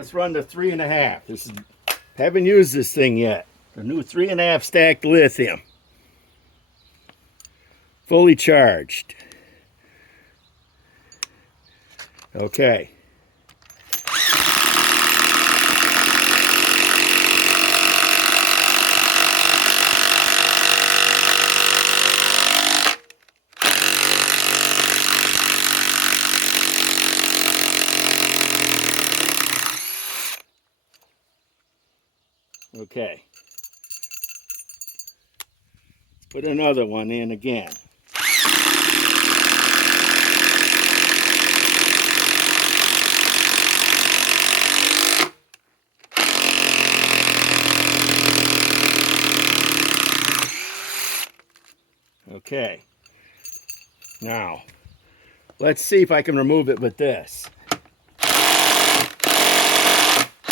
let's run the 3.5. Haven't used this thing yet. The new 3.5 stacked lithium. Fully charged. Okay. Okay. Put another one in again. Okay. Now, let's see if I can remove it with this.